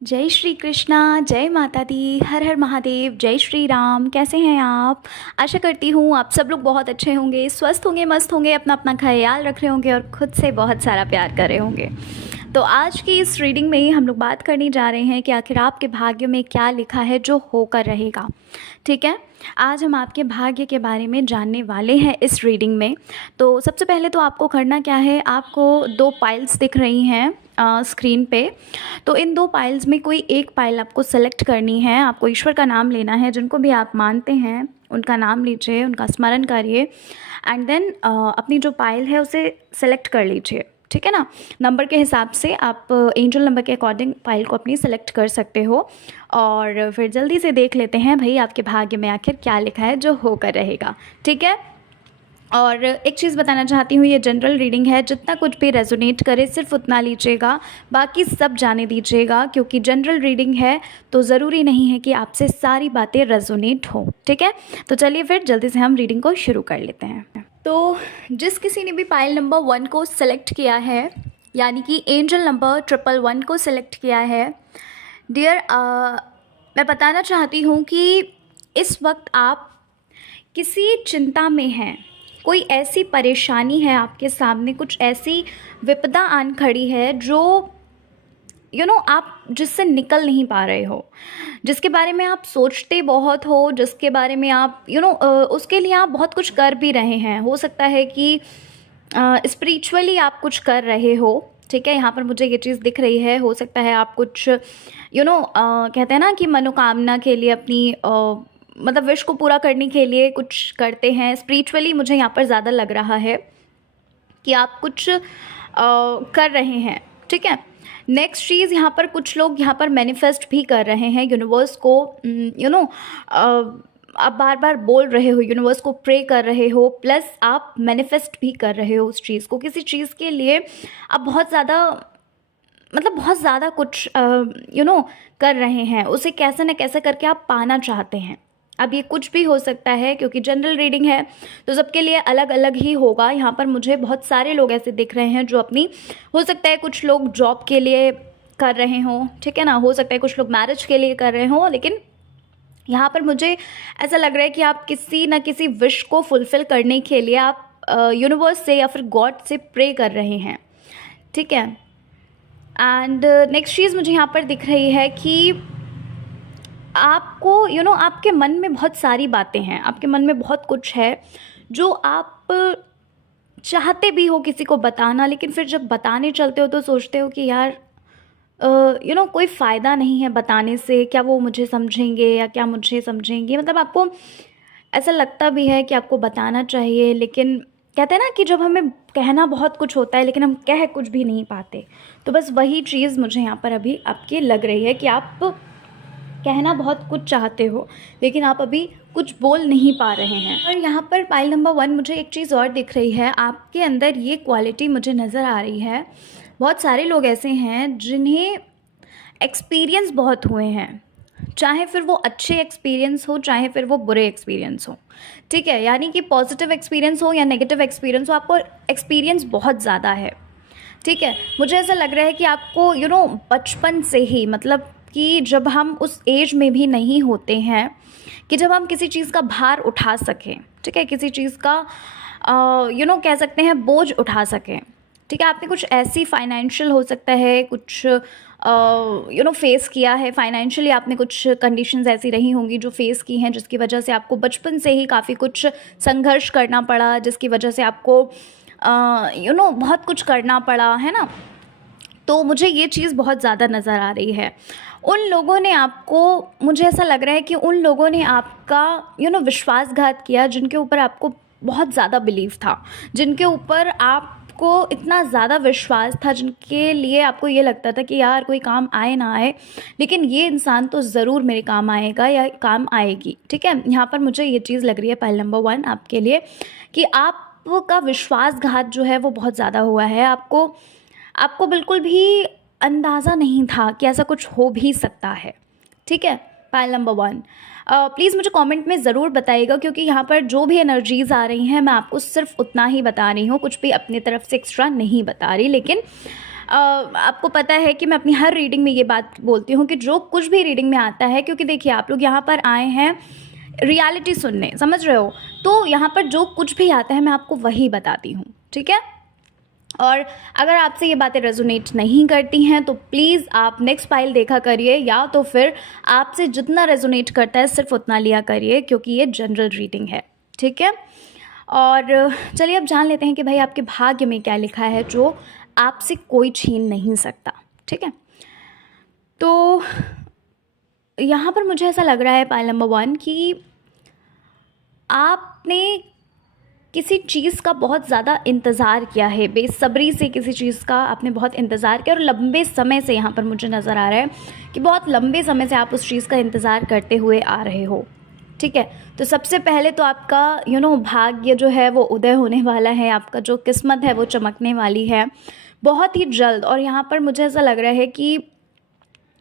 जय श्री कृष्णा, जय माता दी, हर हर महादेव, जय श्री राम। कैसे हैं आप? आशा करती हूँ आप सब लोग बहुत अच्छे होंगे, स्वस्थ होंगे, मस्त होंगे, अपना अपना ख्याल रख रहे होंगे और खुद से बहुत सारा प्यार कर रहे होंगे। तो आज की इस रीडिंग में हम लोग बात करने जा रहे हैं कि आखिर आपके भाग्य में क्या लिखा है जो होकर रहेगा। ठीक है, आज हम आपके भाग्य के बारे में जानने वाले हैं इस रीडिंग में। तो सबसे पहले तो आपको करना क्या है, आपको दो पाइल्स दिख रही हैं स्क्रीन पे। तो इन दो पाइल्स में कोई एक पाइल आपको सेलेक्ट करनी है। आपको ईश्वर का नाम लेना है, जिनको भी आप मानते हैं उनका नाम लीजिए, उनका स्मरण करिए एंड देन अपनी जो पाइल है उसे सेलेक्ट कर लीजिए। ठीक है ना, नंबर के हिसाब से आप एंजल नंबर के अकॉर्डिंग फाइल को अपनी सेलेक्ट कर सकते हो। और फिर जल्दी से देख लेते हैं भाई आपके भाग्य में आखिर क्या लिखा है जो होकर रहेगा। ठीक है, और एक चीज़ बताना चाहती हूँ, ये जनरल रीडिंग है, जितना कुछ भी रेजोनेट करे सिर्फ उतना लीजिएगा, बाकी सब जाने दीजिएगा, क्योंकि जनरल रीडिंग है तो ज़रूरी नहीं है कि आपसे सारी बातें रेजोनेट हो। ठीक है, तो चलिए फिर जल्दी से हम रीडिंग को शुरू कर लेते हैं। तो जिस किसी ने भी पाइल नंबर 1 को सिलेक्ट किया है, यानी कि एंजल नंबर 111 को सिलेक्ट किया है, डियर मैं बताना चाहती हूँ कि इस वक्त आप किसी चिंता में हैं, कोई ऐसी परेशानी है आपके सामने, कुछ ऐसी विपदा आन खड़ी है जो आप जिससे निकल नहीं पा रहे हो, जिसके बारे में आप सोचते बहुत हो, जिसके बारे में आप उसके लिए आप बहुत कुछ कर भी रहे हैं। हो सकता है कि स्पिरिचुअली आप कुछ कर रहे हो। ठीक है, यहाँ पर मुझे ये चीज़ दिख रही है। हो सकता है आप कुछ कहते हैं ना कि मनोकामना के लिए अपनी मतलब विश को पूरा करने के लिए कुछ करते हैं। स्पिरिचुअली मुझे यहाँ पर ज़्यादा लग रहा है कि आप कुछ कर रहे हैं। ठीक है, नेक्स्ट चीज़, यहाँ पर कुछ लोग यहाँ पर मैनिफेस्ट भी कर रहे हैं यूनिवर्स को। आप बार बार बोल रहे हो, यूनिवर्स को प्रे कर रहे हो, प्लस आप मैनिफेस्ट भी कर रहे हो उस चीज़ को। किसी चीज़ के लिए आप बहुत ज़्यादा कुछ कर रहे हैं, उसे कैसे न कैसे करके आप पाना चाहते हैं। अब ये कुछ भी हो सकता है, क्योंकि जनरल रीडिंग है तो सबके लिए अलग अलग ही होगा। यहाँ पर मुझे बहुत सारे लोग ऐसे दिख रहे हैं जो अपनी, हो सकता है कुछ लोग जॉब के लिए कर रहे हों, ठीक है ना, हो सकता है कुछ लोग मैरिज के लिए कर रहे हों, लेकिन यहाँ पर मुझे ऐसा लग रहा है कि आप किसी न किसी विश को फुलफ़िल करने के लिए आप यूनिवर्स से या फिर गॉड से प्रे कर रहे हैं। ठीक है, एंड नेक्स्ट चीज़ मुझे यहाँ पर दिख रही है कि आपको आपके मन में बहुत सारी बातें हैं, आपके मन में बहुत कुछ है जो आप चाहते भी हो किसी को बताना, लेकिन फिर जब बताने चलते हो तो सोचते हो कि यार कोई फ़ायदा नहीं है बताने से, क्या वो मुझे समझेंगे या क्या मुझे समझेंगे। मतलब आपको ऐसा लगता भी है कि आपको बताना चाहिए, लेकिन कहते हैं ना कि जब हमें कहना बहुत कुछ होता है लेकिन हम कह कुछ भी नहीं पाते। तो बस वही चीज़ मुझे यहाँ पर अभी आपकी लग रही है कि आप कहना बहुत कुछ चाहते हो लेकिन आप अभी कुछ बोल नहीं पा रहे हैं। और यहाँ पर पाइल नंबर 1 मुझे एक चीज़ और दिख रही है, आपके अंदर ये क्वालिटी मुझे नज़र आ रही है। बहुत सारे लोग ऐसे हैं जिन्हें एक्सपीरियंस बहुत हुए हैं, चाहे फिर वो अच्छे एक्सपीरियंस हो चाहे फिर वो बुरे एक्सपीरियंस हो। ठीक है, यानी कि पॉजिटिव एक्सपीरियंस हो या नेगेटिव एक्सपीरियंस हो, आपको एक्सपीरियंस बहुत ज़्यादा है। ठीक है, मुझे ऐसा लग रहा है कि आपको बचपन से ही, मतलब कि जब हम उस एज में भी नहीं होते हैं कि जब हम किसी चीज़ का भार उठा सकें, ठीक है, किसी चीज़ का कह सकते हैं बोझ उठा सकें। ठीक है, आपने कुछ ऐसी फाइनेंशियल, हो सकता है कुछ फेस किया है फाइनेंशियली, आपने कुछ कंडीशंस ऐसी रही होंगी जो फेस की हैं, जिसकी वजह से आपको बचपन से ही काफ़ी कुछ संघर्ष करना पड़ा, जिसकी वजह से आपको बहुत कुछ करना पड़ा, है ना। तो मुझे ये चीज़ बहुत ज़्यादा नज़र आ रही है। उन लोगों ने आपको, मुझे ऐसा लग रहा है कि उन लोगों ने आपका विश्वासघात किया, जिनके ऊपर आपको बहुत ज़्यादा बिलीव था, जिनके ऊपर आपको इतना ज़्यादा विश्वास था, जिनके लिए आपको ये लगता था कि यार कोई काम आए ना आए लेकिन ये इंसान तो ज़रूर मेरे काम आएगा या काम आएगी। ठीक है, यहाँ पर मुझे ये चीज़ लग रही है पाइल नंबर 1 आपके लिए कि आपका विश्वासघात जो है वो बहुत ज़्यादा हुआ है। आपको बिल्कुल भी अंदाज़ा नहीं था कि ऐसा कुछ हो भी सकता है। ठीक है, पाइल नंबर 1, प्लीज़ मुझे कमेंट में ज़रूर बताइएगा, क्योंकि यहाँ पर जो भी एनर्जीज़ आ रही हैं मैं आपको सिर्फ उतना ही बता रही हूँ, कुछ भी अपनी तरफ से एक्स्ट्रा नहीं बता रही। लेकिन आपको पता है कि मैं अपनी हर रीडिंग में ये बात बोलती हूँ कि जो कुछ भी रीडिंग में आता है, क्योंकि देखिए आप लोग यहाँ पर आए हैं रियलिटी सुनने, समझ रहे हो, तो यहाँ पर जो कुछ भी आता है मैं आपको वही बताती हूँ, ठीक है। और अगर आपसे ये बातें रेजोनेट नहीं करती हैं तो प्लीज़ आप नेक्स्ट फाइल देखा करिए, या तो फिर आपसे जितना रेजोनेट करता है सिर्फ उतना लिया करिए, क्योंकि ये जनरल रीडिंग है, ठीक है। और चलिए अब जान लेते हैं कि भाई आपके भाग्य में क्या लिखा है जो आपसे कोई छीन नहीं सकता, ठीक है। तो यहाँ पर मुझे ऐसा लग रहा है पाइल नंबर 1 कि आपने किसी चीज़ का बहुत ज़्यादा इंतज़ार किया है, बेसब्री से किसी चीज़ का आपने बहुत इंतज़ार किया, और लंबे समय से यहाँ पर मुझे नज़र आ रहा है कि बहुत लंबे समय से आप उस चीज़ का इंतज़ार करते हुए आ रहे हो, ठीक है। तो सबसे पहले तो आपका भाग्य जो है वो उदय होने वाला है, आपका जो किस्मत है वो चमकने वाली है बहुत ही जल्द। और यहाँ पर मुझे ऐसा लग रहा है कि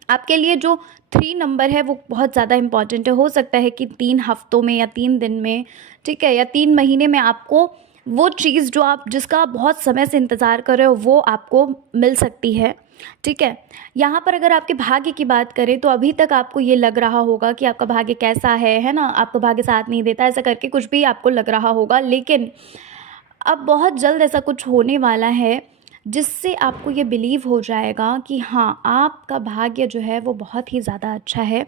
आपके लिए जो 3 नंबर है वो बहुत ज़्यादा इम्पॉर्टेंट है। हो सकता है कि 3 हफ्तों में या 3 दिन में, ठीक है, या 3 महीने में आपको वो चीज़ जो आप जिसका आप बहुत समय से इंतज़ार कर रहे हो वो आपको मिल सकती है, ठीक है। यहाँ पर अगर आपके भाग्य की बात करें तो अभी तक आपको ये लग रहा होगा कि आपका भाग्य कैसा है ना, आपका भाग्य साथ नहीं देता, ऐसा करके कुछ भी आपको लग रहा होगा। लेकिन अब बहुत जल्द ऐसा कुछ होने वाला है जिससे आपको ये बिलीव हो जाएगा कि हाँ, आपका भाग्य जो है वो बहुत ही ज़्यादा अच्छा है,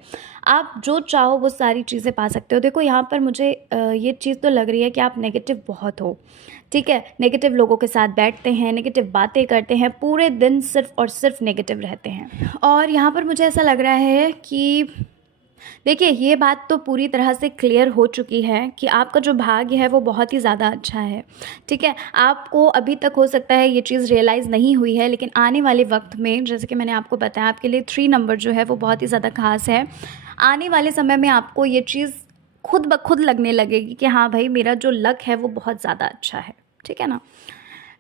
आप जो चाहो वो सारी चीज़ें पा सकते हो। देखो यहाँ पर मुझे ये चीज़ तो लग रही है कि आप नेगेटिव बहुत हो, ठीक है, नेगेटिव लोगों के साथ बैठते हैं, नेगेटिव बातें करते हैं, पूरे दिन सिर्फ और सिर्फ नेगेटिव रहते हैं। और यहाँ पर मुझे ऐसा लग रहा है कि देखिए ये बात तो पूरी तरह से क्लियर हो चुकी है कि आपका जो भाग्य है वो बहुत ही ज़्यादा अच्छा है, ठीक है। आपको अभी तक हो सकता है ये चीज़ रियलाइज़ नहीं हुई है, लेकिन आने वाले वक्त में, जैसे कि मैंने आपको बताया, आपके लिए 3 नंबर जो है वो बहुत ही ज़्यादा खास है। आने वाले समय में आपको ये चीज़ खुद ब खुद लगने लगेगी कि हाँ भाई, मेरा जो लक है वो बहुत ज़्यादा अच्छा है, ठीक है ना।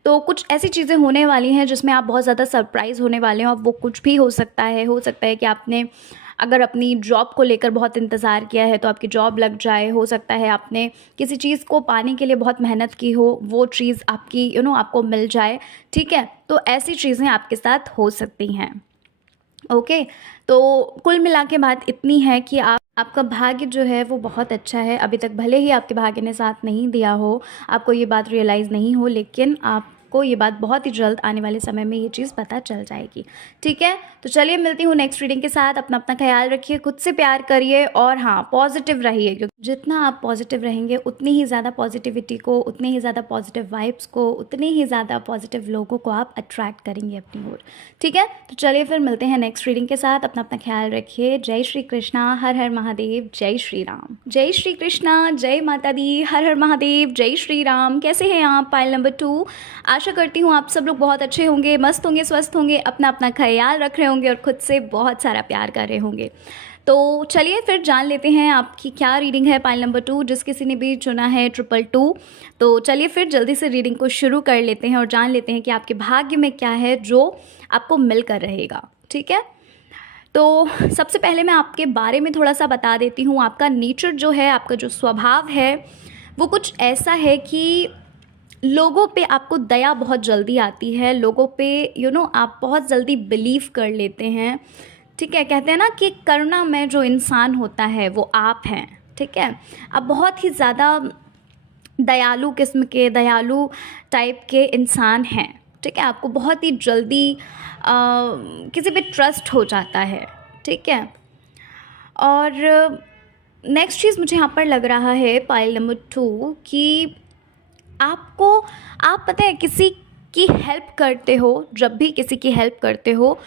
तो कुछ ऐसी चीज़ें होने वाली हैं जिसमें आप बहुत ज़्यादा सरप्राइज़ होने वाले हैं, और वो कुछ भी हो सकता है कि आपने अगर अपनी जॉब को लेकर बहुत इंतज़ार किया है तो आपकी जॉब लग जाए, हो सकता है आपने किसी चीज़ को पाने के लिए बहुत मेहनत की हो, वो चीज़ आपकी आपको मिल जाए, ठीक है। तो ऐसी चीज़ें आपके साथ हो सकती हैं, ओके। तो कुल मिला के बात इतनी है कि आपका भाग्य जो है वो बहुत अच्छा है। अभी तक भले ही आपके भाग्य ने साथ नहीं दिया हो, आपको ये बात रियलाइज़ नहीं हो, लेकिन आपको ये बात बहुत ही जल्द आने वाले समय में ये चीज़ पता चल जाएगी, ठीक है। तो चलिए मिलती हूँ नेक्स्ट रीडिंग के साथ। अपना अपना ख्याल रखिए, खुद से प्यार करिए, और हाँ, पॉजिटिव रहिए, क्योंकि जितना आप पॉजिटिव रहेंगे उतनी ही ज़्यादा पॉजिटिविटी को, उतनी ही ज़्यादा पॉजिटिव वाइब्स को, उतनी ही ज़्यादा पॉजिटिव लोगों को आप अट्रैक्ट करेंगे अपनी ओर, ठीक है। तो चलिए फिर मिलते हैं नेक्स्ट रीडिंग के साथ। अपना अपना ख्याल रखिए। जय श्री कृष्णा, हर हर महादेव, जय श्री राम। जय श्री कृष्णा, जय माता दी, हर हर महादेव, जय श्री राम। कैसे हैं आप? पाइल नंबर 2, आशा करती हूँ आप सब लोग बहुत अच्छे होंगे, मस्त होंगे, स्वस्थ होंगे, अपना अपना ख्याल रख रहे होंगे और खुद से बहुत सारा प्यार कर रहे होंगे। तो चलिए फिर जान लेते हैं आपकी क्या रीडिंग है पाइल नंबर 2, जिस किसी ने भी चुना है 222। तो चलिए फिर जल्दी से रीडिंग को शुरू कर लेते हैं और जान लेते हैं कि आपके भाग्य में क्या है जो आपको मिलकर रहेगा, ठीक है। तो सबसे पहले मैं आपके बारे में थोड़ा सा बता देती हूँ। आपका नेचर जो है, आपका जो स्वभाव है वो कुछ ऐसा है कि लोगों पे आपको दया बहुत जल्दी आती है, लोगों पे आप बहुत जल्दी बिलीव कर लेते हैं, ठीक है। कहते हैं ना कि करुणा में जो इंसान होता है वो आप हैं, ठीक है। आप बहुत ही ज़्यादा दयालु किस्म के, दयालु टाइप के इंसान हैं, ठीक है। आपको बहुत ही जल्दी किसी पे ट्रस्ट हो जाता है, ठीक है। और नेक्स्ट चीज़ मुझे यहाँ पर लग रहा है पाइल नंबर 2 कि आप पता है किसी की हेल्प करते हो, जब भी किसी की हेल्प करते हो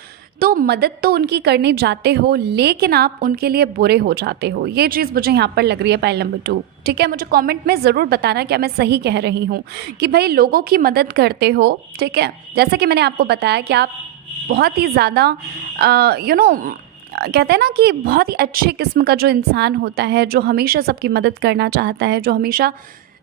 तो मदद तो उनकी करने जाते हो, लेकिन आप उनके लिए बुरे हो जाते हो। ये चीज़ मुझे यहाँ पर लग रही है पाइल नंबर 2, ठीक है। मुझे कमेंट में ज़रूर बताना क्या मैं सही कह रही हूँ कि भाई लोगों की मदद करते हो, ठीक है। जैसा कि मैंने आपको बताया कि आप बहुत ही ज़्यादा कहते हैं ना कि बहुत ही अच्छे किस्म का जो इंसान होता है, जो हमेशा सबकी मदद करना चाहता है, जो हमेशा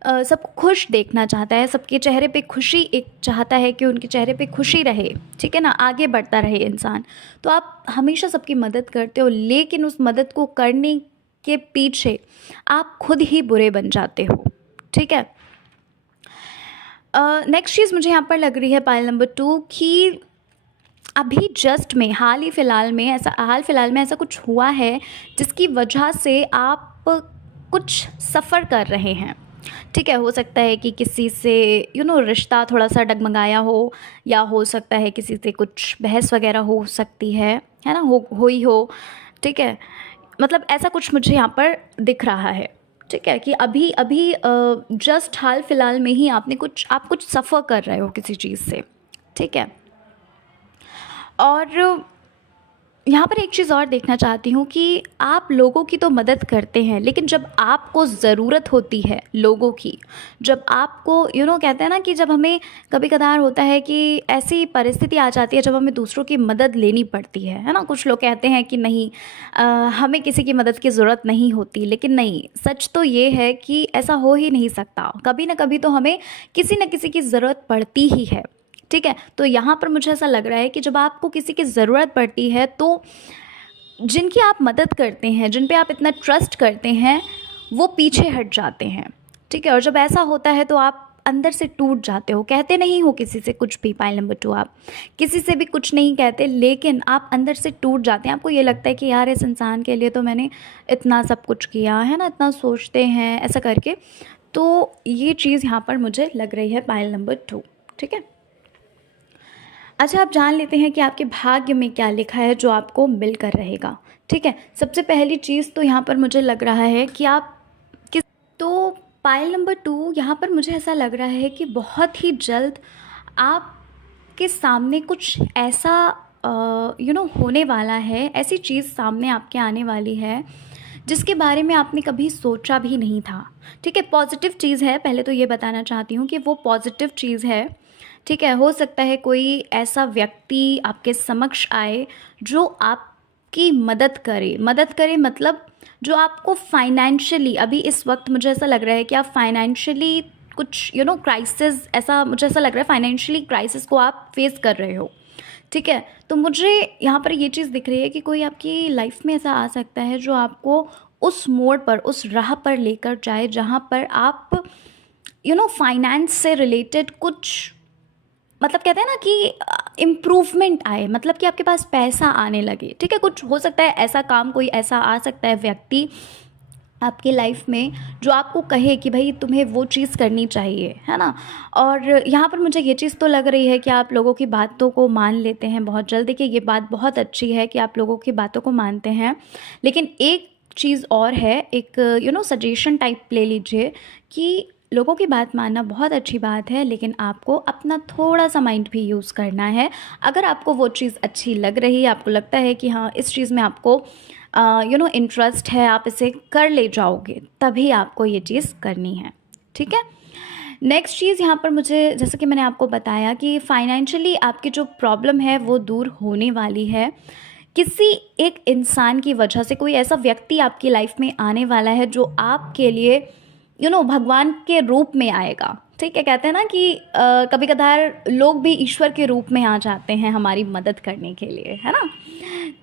सबको खुश देखना चाहता है, सबके चेहरे पे खुशी एक चाहता है कि उनके चेहरे पे खुशी रहे, ठीक है ना, आगे बढ़ता रहे इंसान। तो आप हमेशा सबकी मदद करते हो, लेकिन उस मदद को करने के पीछे आप खुद ही बुरे बन जाते हो, ठीक है। नेक्स्ट चीज़ मुझे यहाँ पर लग रही है पाइल नंबर 2 कि अभी जस्ट में हाल फिलहाल में ऐसा कुछ हुआ है जिसकी वजह से आप कुछ सफ़र कर रहे हैं। ठीक है, हो सकता है कि किसी से रिश्ता थोड़ा सा डगमगाया हो, या हो सकता है किसी से कुछ बहस वगैरह हो सकती है ना, हुई हो। ठीक है, मतलब ऐसा कुछ मुझे यहाँ पर दिख रहा है। ठीक है, कि अभी अभी जस्ट हाल फिलहाल में ही आप कुछ सफ़र कर रहे हो किसी चीज़ से। ठीक है, और यहाँ पर एक चीज़ और देखना चाहती हूँ कि आप लोगों की तो मदद करते हैं, लेकिन जब आपको ज़रूरत होती है लोगों की, जब आपको कहते हैं ना कि जब हमें कभी कदार होता है कि ऐसी परिस्थिति आ जाती है जब हमें दूसरों की मदद लेनी पड़ती है ना। कुछ लोग कहते हैं कि नहीं, हमें किसी की मदद की ज़रूरत नहीं होती, लेकिन नहीं, सच तो ये है कि ऐसा हो ही नहीं सकता। कभी ना कभी तो हमें किसी न किसी की ज़रूरत पड़ती ही है। ठीक है, तो यहाँ पर मुझे ऐसा लग रहा है कि जब आपको किसी की ज़रूरत पड़ती है तो जिनकी आप मदद करते हैं, जिन पे आप इतना ट्रस्ट करते हैं, वो पीछे हट जाते हैं। ठीक है, और जब ऐसा होता है तो आप अंदर से टूट जाते हो। कहते नहीं हो किसी से कुछ भी, पाइल नंबर 2 आप किसी से भी कुछ नहीं कहते, लेकिन आप अंदर से टूट जाते हैं। आपको ये लगता है कि यार इस इंसान के लिए तो मैंने इतना सब कुछ किया है ना, इतना सोचते हैं ऐसा करके। तो ये चीज़ यहाँ पर मुझे लग रही है पाइल नंबर 2। ठीक है, अच्छा, आप जान लेते हैं कि आपके भाग्य में क्या लिखा है जो आपको मिलकर रहेगा। ठीक है, सबसे पहली चीज़ तो यहाँ पर मुझे लग रहा है कि आप किस तो पाइल नंबर 2 यहाँ पर मुझे ऐसा लग रहा है कि बहुत ही जल्द आपके सामने कुछ ऐसा होने वाला है, ऐसी चीज़ सामने आपके आने वाली है जिसके बारे में आपने कभी सोचा भी नहीं था। ठीक है, पॉजिटिव चीज़ है, पहले तो ये बताना चाहती हूँ कि वो पॉजिटिव चीज़ है। ठीक है, हो सकता है कोई ऐसा व्यक्ति आपके समक्ष आए जो आपकी मदद करे मतलब जो आपको फाइनेंशियली, अभी इस वक्त मुझे ऐसा लग रहा है कि आप फाइनेंशियली कुछ क्राइसिस, ऐसा मुझे ऐसा लग रहा है फाइनेंशियली क्राइसिस को आप फेस कर रहे हो। ठीक है, तो मुझे यहाँ पर ये चीज़ दिख रही है कि कोई आपकी लाइफ में ऐसा आ सकता है जो आपको उस मोड़ पर, उस राह पर लेकर जाए जहाँ पर आप फाइनेंस से रिलेटेड कुछ, मतलब कहते हैं ना कि इम्प्रूवमेंट आए, मतलब कि आपके पास पैसा आने लगे। ठीक है, कुछ हो सकता है ऐसा काम, कोई ऐसा आ सकता है व्यक्ति आपकी लाइफ में जो आपको कहे कि भाई तुम्हें वो चीज़ करनी चाहिए, है ना। और यहाँ पर मुझे ये चीज़ तो लग रही है कि आप लोगों की बातों को मान लेते हैं बहुत जल्दी, कि ये बात बहुत अच्छी है कि आप लोगों की बातों को मानते हैं। लेकिन एक चीज़ और है, एक सजेशन टाइप ले लीजिए कि लोगों की बात मानना बहुत अच्छी बात है, लेकिन आपको अपना थोड़ा सा माइंड भी यूज़ करना है। अगर आपको वो चीज़ अच्छी लग रही है, आपको लगता है कि हाँ इस चीज़ में आपको इंटरेस्ट है, आप इसे कर ले जाओगे, तभी आपको ये चीज़ करनी है। ठीक है, नेक्स्ट चीज़ यहाँ पर मुझे, जैसे कि मैंने आपको बताया कि फाइनेंशियली आपकी जो प्रॉब्लम है वो दूर होने वाली है। किसी एक इंसान की वजह से कोई ऐसा व्यक्ति आपकी लाइफ में आने वाला है जो आपके लिए भगवान के रूप में आएगा। ठीक है, कहते हैं ना कि कभी कभार लोग भी ईश्वर के रूप में आ जाते हैं हमारी मदद करने के लिए, है ना।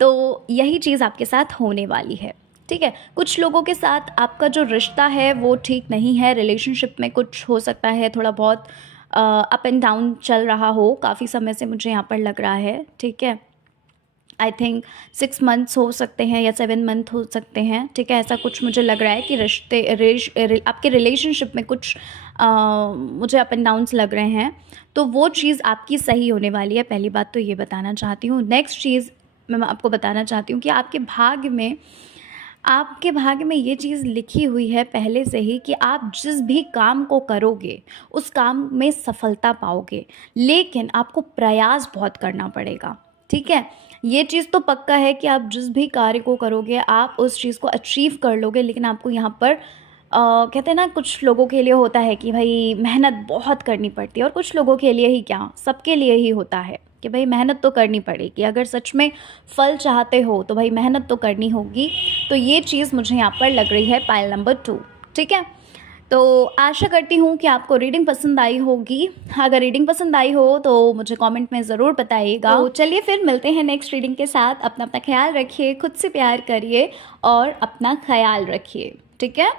तो यही चीज़ आपके साथ होने वाली है। ठीक है, कुछ लोगों के साथ आपका जो रिश्ता है वो ठीक नहीं है, रिलेशनशिप में कुछ हो सकता है थोड़ा बहुत अप एंड डाउन चल रहा हो, काफ़ी समय से मुझे यहाँ पर लग रहा है। ठीक है, आई थिंक 6 मंथ्स हो सकते हैं या 7 मंथ हो सकते हैं। ठीक है, ऐसा कुछ मुझे लग रहा है कि आपके रिलेशनशिप में कुछ मुझे अप एंड डाउन्स लग रहे हैं, तो वो चीज़ आपकी सही होने वाली है। पहली बात तो ये बताना चाहती हूँ। नेक्स्ट चीज़ मैं आपको बताना चाहती हूँ कि आपके भाग्य में ये चीज़ लिखी हुई है पहले से ही कि आप जिस भी काम को करोगे उस काम में सफलता पाओगे, लेकिन आपको प्रयास बहुत करना पड़ेगा। ठीक है, ये चीज़ तो पक्का है कि आप जिस भी कार्य को करोगे आप उस चीज़ को अचीव कर लोगे, लेकिन आपको यहाँ पर कहते हैं ना, कुछ लोगों के लिए होता है कि भाई मेहनत बहुत करनी पड़ती है, और कुछ लोगों के लिए ही क्या, सबके लिए ही होता है कि भाई मेहनत तो करनी पड़ेगी। अगर सच में फल चाहते हो तो भाई मेहनत तो करनी होगी। तो ये चीज़ मुझे यहाँ पर लग रही है पाइल नंबर 2। ठीक है, तो आशा करती हूँ कि आपको रीडिंग पसंद आई होगी। अगर रीडिंग पसंद आई हो तो मुझे कमेंट में ज़रूर बताइएगा। तो चलिए फिर मिलते हैं नेक्स्ट रीडिंग के साथ। अपना ख्याल रखिए, खुद से प्यार करिए और अपना ख्याल रखिए। ठीक है,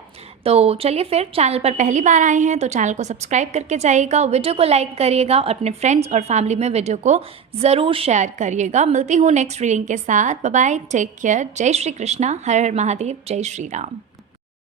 तो चलिए फिर, चैनल पर पहली बार आए हैं तो चैनल को सब्सक्राइब करके जाइएगा, वीडियो को लाइक करिएगा और अपने फ्रेंड्स और फैमिली में वीडियो को ज़रूर शेयर करिएगा। मिलती हूँ नेक्स्ट रीडिंग के साथ। बाय बाय, टेक केयर, जय श्री कृष्णा, हर हर महादेव, जय श्री राम।